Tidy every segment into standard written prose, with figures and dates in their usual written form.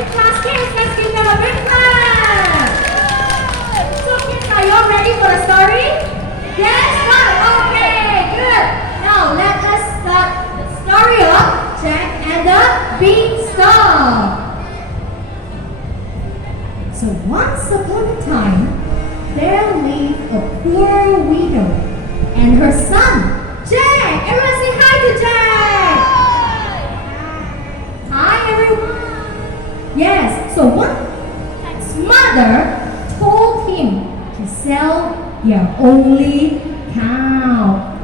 big class kids, let's give them a big clap! So kids, are you all ready for the story? Yes? What? Okay, good. Now let us start the story of Jack and the Beanstalk. So once upon a time, there lived a poor widow and her son, Jack. Everyone say hi to Jack. Hi everyone. Yes, so one Jack's mother told him to sell their only cow.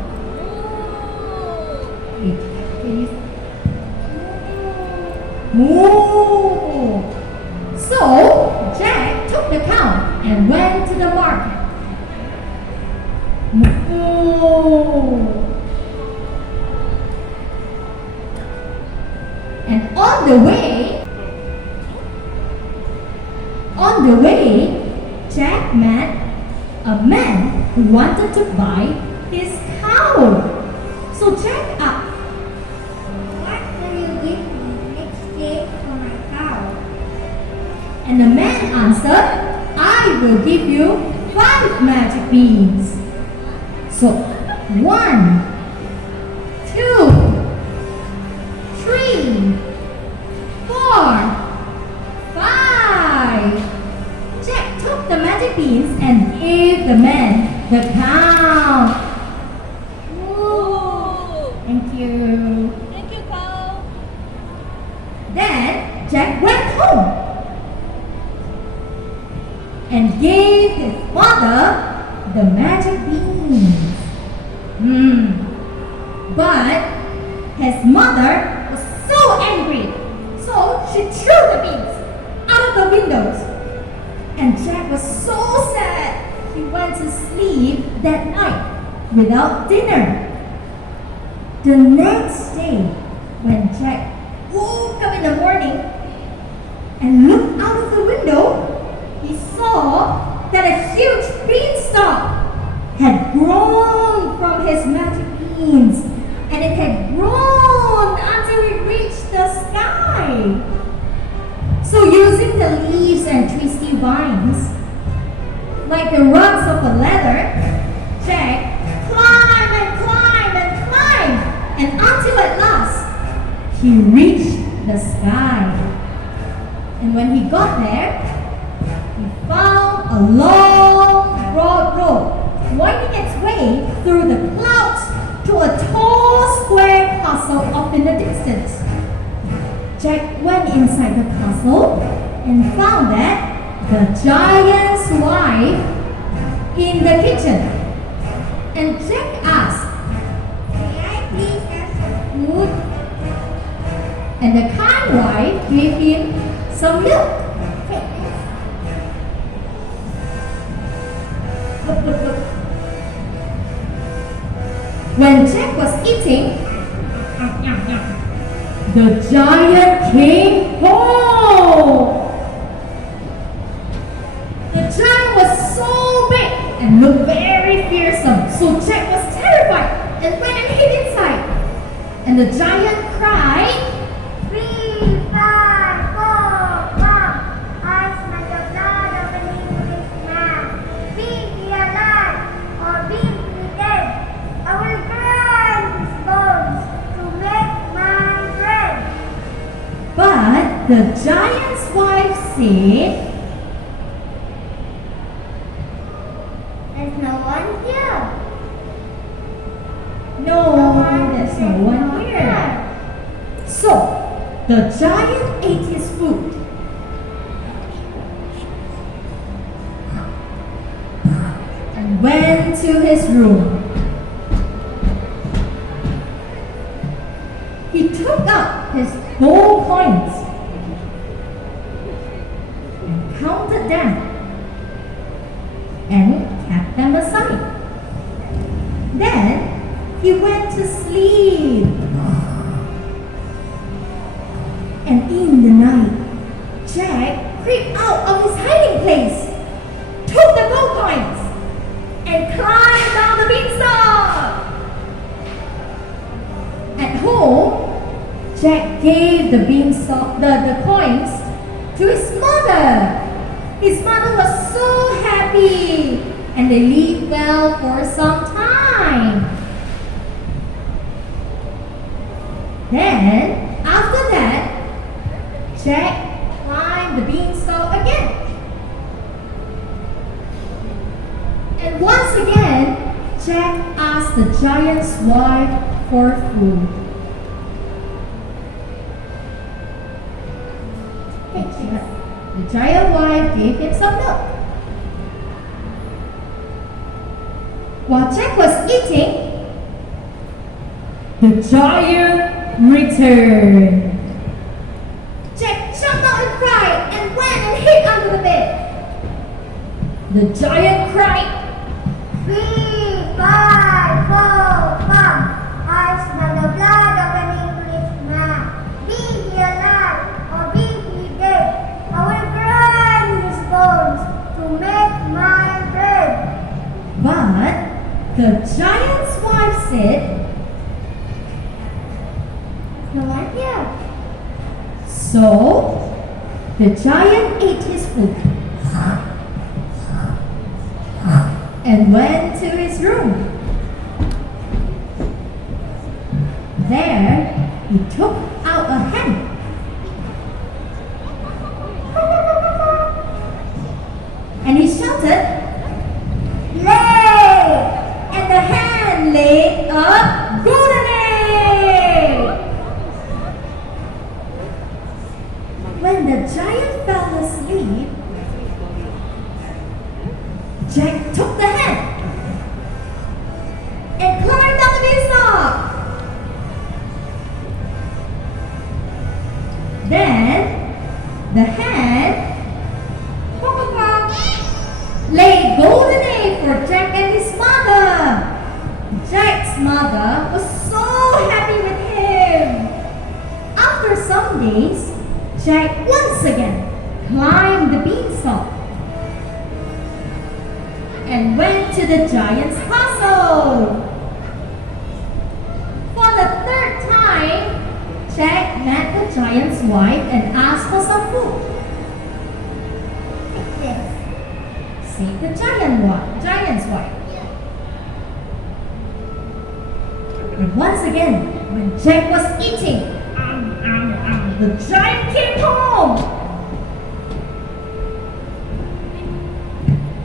Moo. So Jack took the cow and went to the market. Moo. And on the way, Jack met a man who wanted to buy his cow. So Jack asked, "What will you give me next day for my cow?" And the man answered, "I will give you 5 magic beans." So 1, 2, 3, 4, 5. Jack took the magic beans and gave the man the cow. Whoa. Thank you. Thank you, Karl. Then Jack went home and gave his father the magic beans. But his mother was so angry, so she threw the beans out of the windows. And Jack was so sad, he went to sleep that night without dinner. The next day, when Jack woke up in the morning and looked out of the window, he saw that a huge beanstalk had grown from his magic beans, and it had grown until it reached the sky. So using the leaves and twisty vines, like the rungs of a ladder, Jack climbed and climbed and climbed, and until at last he reached the sky. And when he got there, he found a long, broad road winding its way through the clouds to a tall, square castle off in the distance. Jack went inside the castle and found that the giant's wife in the kitchen. And Jack asked, "May I please have some food?" And the kind wife gave him some milk. When Jack was eating, the giant came home. The giant was so big and looked very fearsome, so Jack was terrified and went and hid inside. And the giant cried, "3, 5, 4, 1, I smell the blood of an English man. Be he alive or be he dead, I will burn his bones to make my bread." But the giant's wife said, "There's no one here." No, there's no one here. So the giant ate his food. And went to his room. He took out his gold coins and counted them and kept them aside. Then he went to sleep. And in the night, Jack crept out of his hiding place, took the gold coins, and climbed down the beanstalk. At home, Jack gave the coins to his mother. His mother was so happy, and they lived well for some time. Then, after that, Jack climbed the beanstalk again. And once again, Jack asked the giant's wife for food. The giant wife gave him some milk. While Jack was eating, the giant returned. Jack jumped out and cried and went and hid under the bed. The giant cried, 3, 5, 4, 1. I smell the blood of an Englishman. Be he alive or be he dead, I will grind his bones to make my bread. But the giant's wife said, No idea. so the giant ate his food and went to his room. There, he took out a hen. And he shouted, Lay! and the hen laid a golden egg. When the giant fell asleep, Jack took the hen and climbed down the beanstalk. Then the hen laid golden egg for Jack and his mother. Jack's mother was so happy with him. After some days, Jack once again climbed the beanstalk and went to the giant's castle. For the third time, Jack met the giant's wife and asked for some food. Said the giant's wife. And once again, when Jack was eating, the giant came home.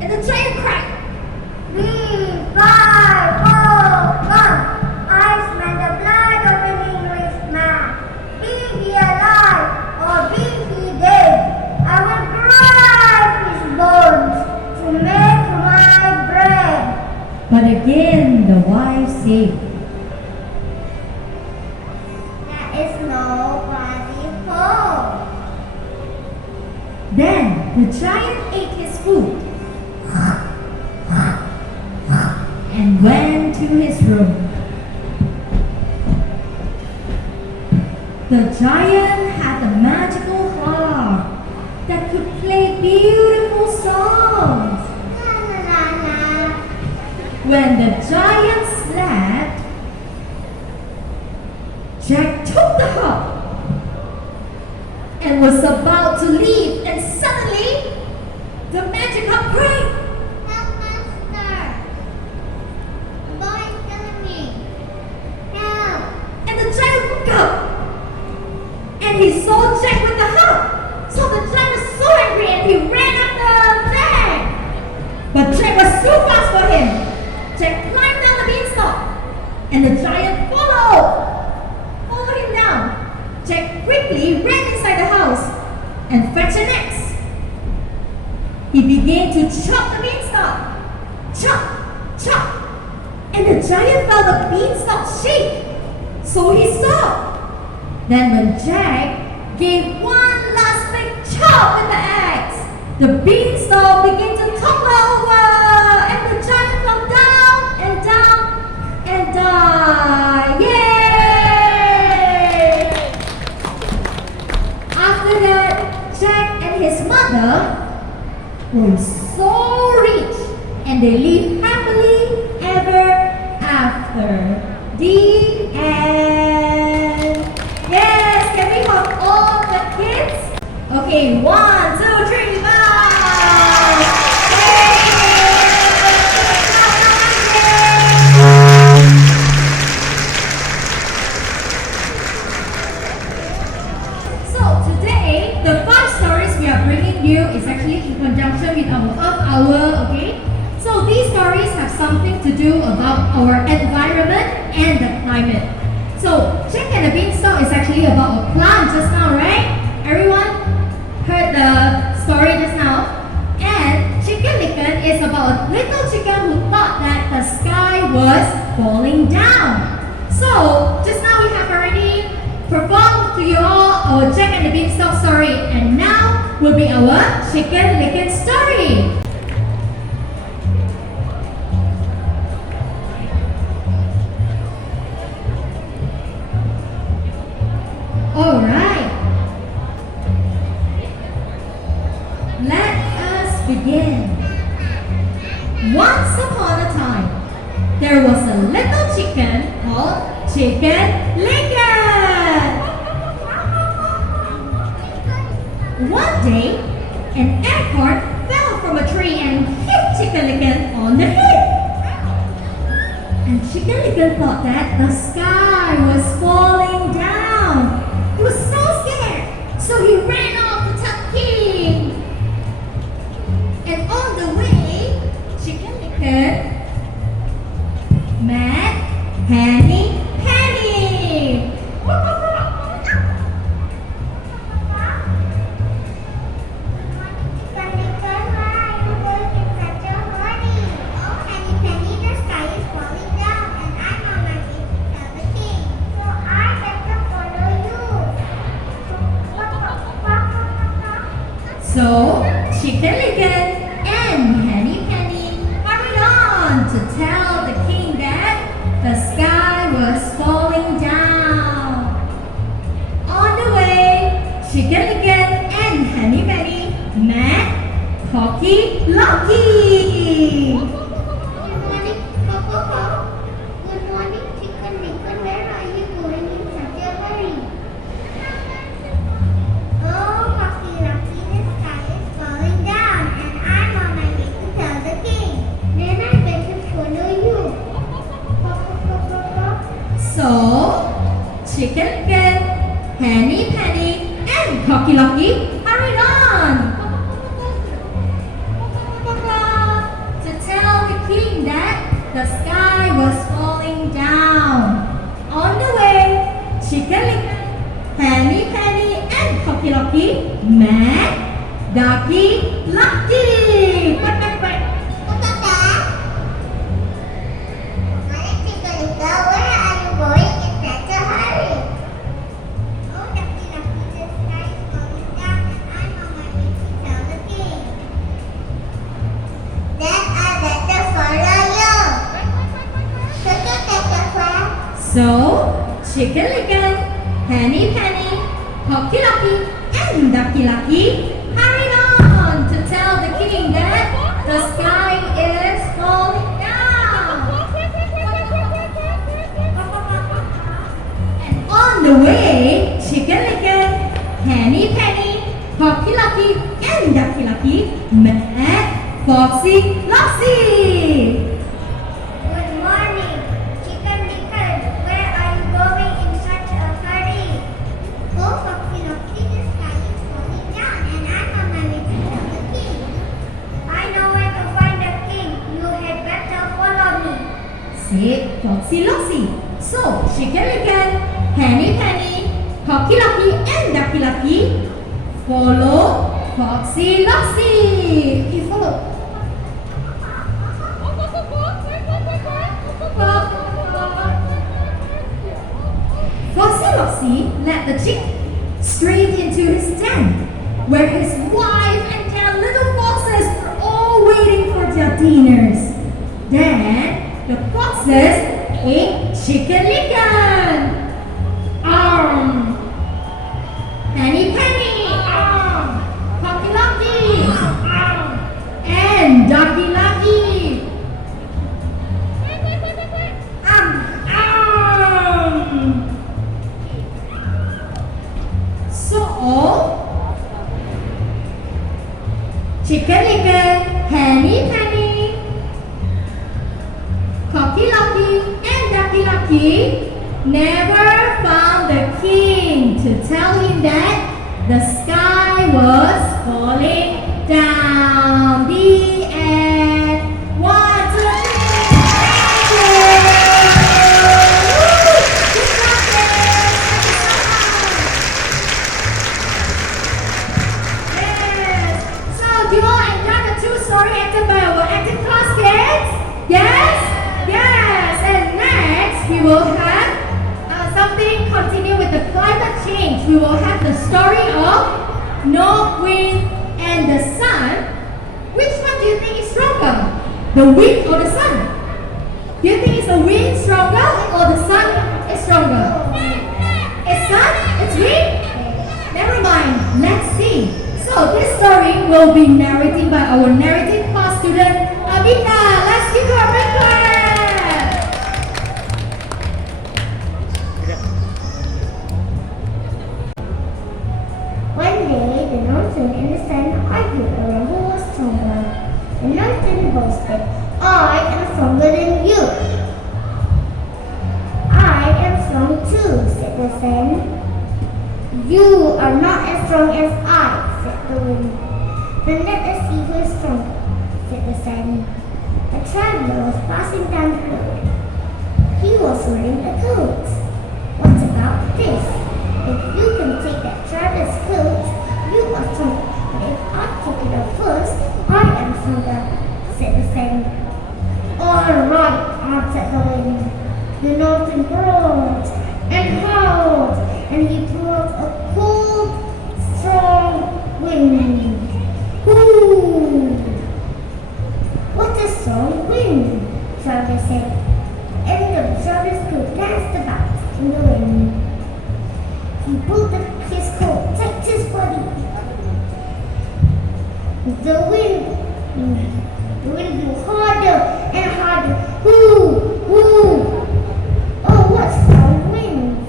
And the giant cried, 3, 5, 4, 1. I smell the blood of an Englishman. Be he alive or be he dead, I will grind his bones to make my bread. But again the wife said, There is nobody home. Then the giant ate his food and went to his room. The giant had a magical harp that could play beautiful songs. La la la la. When the giant slept, Jack took the harp and was about to leave, and suddenly the magic harp cried, Help, master. The boy is killing me. Help. and the giant woke up. And he saw Jack with the harp. So the giant was so angry and he ran after Jack. But Jack was too fast for him. Jack climbed down the beanstalk and the giant followed him down. Jack quickly ran inside the house and fetched an axe. He began to chop the beanstalk. Chop, chop. And the giant felt the beanstalk shake. So he stopped. Then when Jack gave one last big chop with the axe, the beanstalk began to topple over, and the giant fell down and down and died. Yay! After that, Jack and his mother were so rich, and they lived happily ever after. The end. Yes, can we have all the kids? Okay. Okay, 1, 2, 3, 4. So today, the 5 stories we are bringing you is actually in conjunction with our Earth Hour, okay? So these stories have something to do about our environment and the climate. So Jack and the Beanstalk is actually about a plant just now, right? Everyone heard the story just now? And Chicken Licken is about a little chicken who thought that the sky was falling down. So just now we have already performed to you all our Jack and the Beanstalk story, and now will be our Chicken Licken story. Alright. Let us begin. Once upon a time, there was a little chicken called Chicken Licken. One day, an acorn fell from a tree and hit Chicken Licken on the head. And Chicken Licken thought that the sky was falling down. He was so scared, so he ran off to tell the king. And on the way, Chicken Licken met Penny. So, Chicken Licken and Penny hurried on to tell the king that the sky was falling down. On the way, Chicken Licken and Penny met Cocky Lucky. Good morning, Coco. Good morning, Chicken Licken. Where are you going in such a hurry? Oh, Cocky Lucky, the sky is falling down and I'm on my way to tell the king. Then I better follow you. So, Chicken Licken, Penny, and Cocky Lucky hurried on to tell the king that the sky was falling down. On the way, Chicken Licken, Penny, and Cocky Lucky met Ducky Lucky. So, Chicken Licken, Penny, Cocky Lucky, and Ducky Lucky hurried on to tell the king that the sky is falling down. And on the way, Chicken Licken, Penny, Cocky Lucky, and Ducky Lucky met Foxy Loxy. Good morning, Chicken Licken. Where are you going in such a hurry? Oh, Foxy Loxy, the sky is falling down and I'm on my way to tell the king. I know where to find the king. You had better follow me. Said Foxy Loxy. So, Chicken Licken, Penny, Cocky Lucky, and Ducky Lucky follow Foxy Loxy. He followed. Foxy Loxy led the chick straight into his den, where his wife and their little foxes were all waiting for their dinners. Then the foxes ate Chicken Licken. Penny, Cocky Lucky, and Ducky Lucky. So Chicken Licken, Henny Penny, Cocky Lucky, and Ducky Lucky never found the king to tell him that the sky was falling down. The end. 1, 2, 3. Thank you. Woo! Good job, kids. Thank you so much. Yes. So, do you all enjoy the true story acted by our acting class kids? Yes? Yes. And next, we will have something continue with the climate change. We will have the story of North Wind and the Sun. Which one do you think is stronger? The wind or the sun? Do you think it's the wind stronger or the sun is stronger? It's sun? It's wind? Never mind. Let's see. So this story will be narrated by our narrative class student Abidah. Let's give her a big clap. One day, the north wind and the sun argued over who was stronger. The north wind boasted, "I am stronger than you." "I am strong too," said the sun. "You are not as strong as I," said the wind. "Then let us see who is stronger," said the sun. A traveler was passing down the road. He was wearing a coat. "What about this? If you can take that traveler's coat, you are stronger. But if I take it off first, I am stronger," said the sun. "All right," answered the wind. The north wind roared and howled, and he blew out a cold, strong wind. "Ooh, what a strong wind," Traveler said. And the traveler's coat danced about in the wind. He pulled his coat tight to his body. The wind blew harder and harder. "Ooh, ooh, oh, what strong wind!"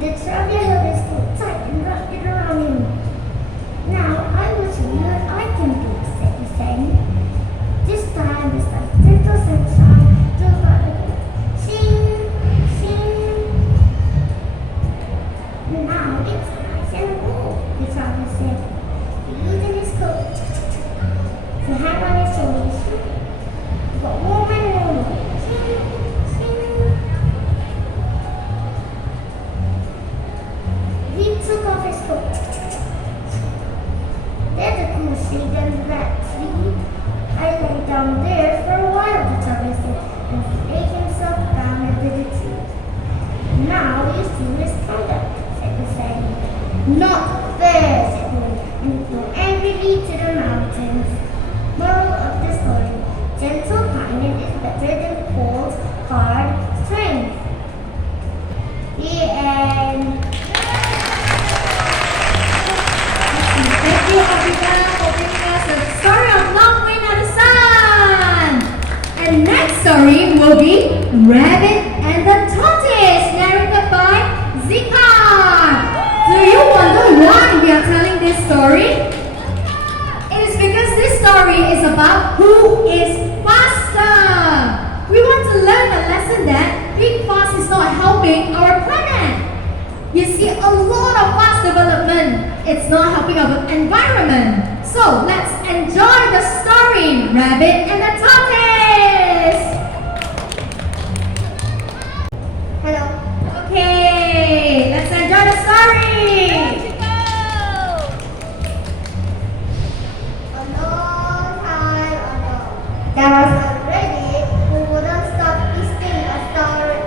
The traveler held his coat tight and wrapped it around him. "Now I will show you what I can do," said the sun. This time the sun gentle sunshine drove out the coat. Sing, sing. "Now it's nice and cool," the traveler said. He loosened his coat. The hand on his shoulders got warm and warmer. Sing, sing. He took off his coat. "There's a cool shade under that tree. I lay down there for a while," the traveler said, and he laid himself down under the tree. "Now you see his conduct," said the sun. "Not fair," said the wind, and he flew angrily to the mountains. Moral of the story: gentle kindness is better than cold, hard strength. The end. Thank you, Abidah, for giving us the story of North Wind and the Sun. And next story will be Rabbit and the Tortoise, narrated by Zika. Do you wonder why we are telling this story? It is because this story is about who is faster. We want to learn a lesson that being fast is not helping our planet. You see, a lot of fast development, it's not helping our environment. So let's enjoy the story, Rabbit and the Tortoise. Hello. Okay, let's enjoy the story. A long time ago, there was a rabbit who wouldn't stop eating a tortoise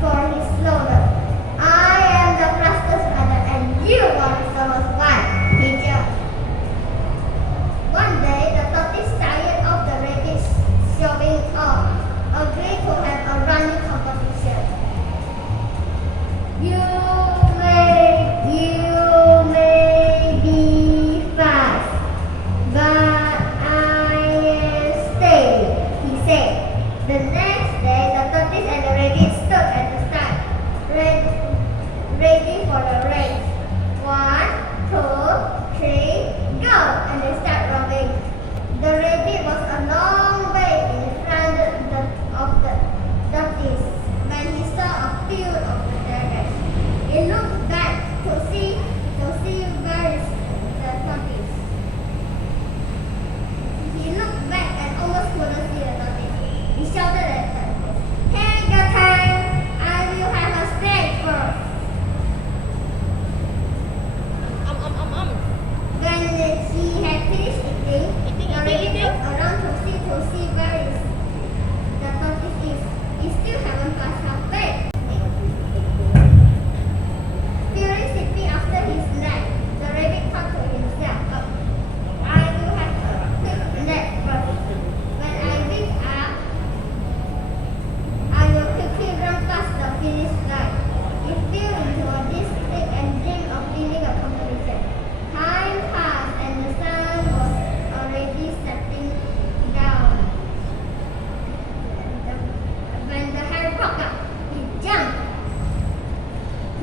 for his slaughter. "I am the fastest runner and you are the slowest one," he yelled.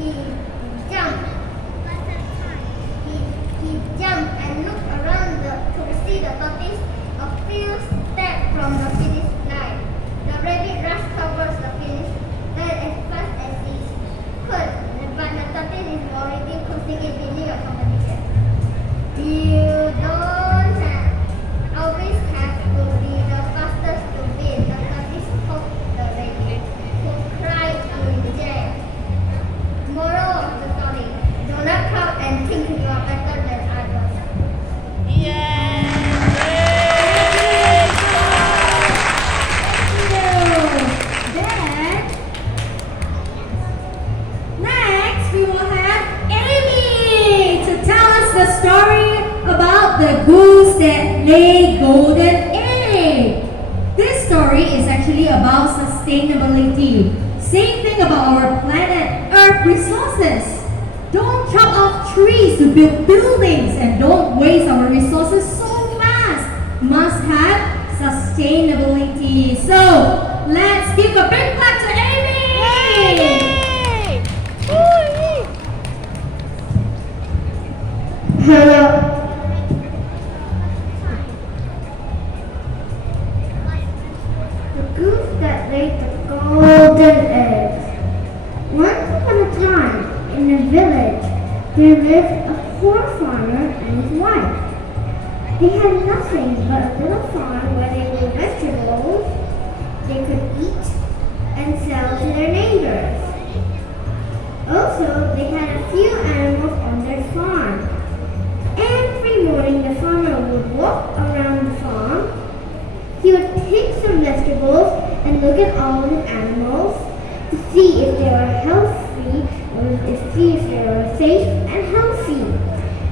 he jumped. He jumped and looked around to see the tortoise a few steps from the finish line. The rabbit rushed towards the finish line as fast as he could, but the tortoise is already pushing it beneath the competition. You don't always have to be the fastest to win. The tortoise told the rabbit, who cried in jail. Moral of the story: do not proud and think you are better than others. Then, next we will have Amy to tell us the story about the goose that laid golden egg. This story is actually about sustainability. Same thing about our planet, Earth resources. Don't chop off trees to build buildings and don't waste our resources so fast. Must have sustainability. So, let's give a big clap to Amy! Hello. The goose that laid the golden eggs. Once upon a time, in a village, there lived a poor farmer and his wife. They had nothing but a little farm where they grew vegetables they could eat and sell to their neighbors. Also, they had a few animals on their farm. Every morning, the farmer would walk around the farm. He would pick some vegetables and look at all the animals to see if they were healthy or if they were safe and healthy.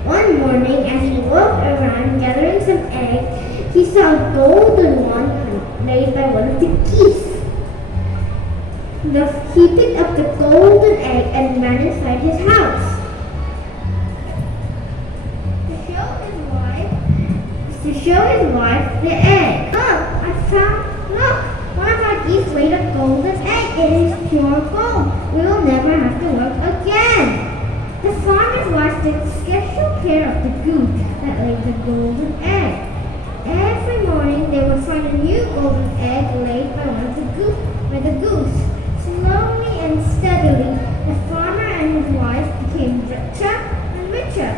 One morning, as he walked around gathering some eggs, he saw a golden one laid by one of the geese. He picked up the golden egg and ran inside his house. To show his wife the egg. Look, one of our geese laid a golden egg. It is pure gold. We will never have to work again. The farmer's wife took special care of the goose that laid the golden egg. Every morning they would find a new golden egg laid by the goose. Slowly and steadily, the farmer and his wife became richer and richer.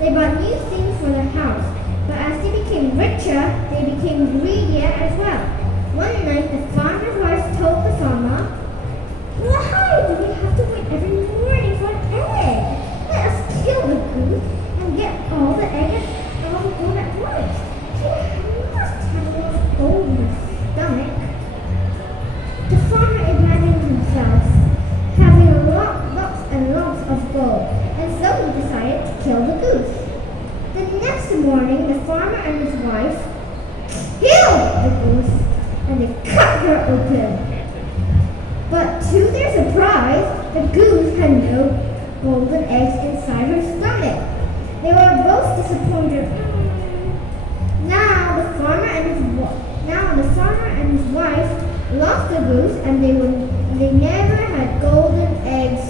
They bought new things for the house. But as they became richer, they became greedier as well. One night, the farmer's wife told the farmer, "Why do we have to wait every morning for an egg? Let us kill the goose and get all the egg and all the gold at once. He must have a lot of gold in his stomach." The farmer imagined himself having lots and lots of gold, and so he decided to kill the goose. The next morning, the farmer and his wife killed the goose and they cut her open. But to their surprise, the goose had no golden eggs inside her stomach. They were both disappointed. Now the farmer and his wife lost the goose and they never had golden eggs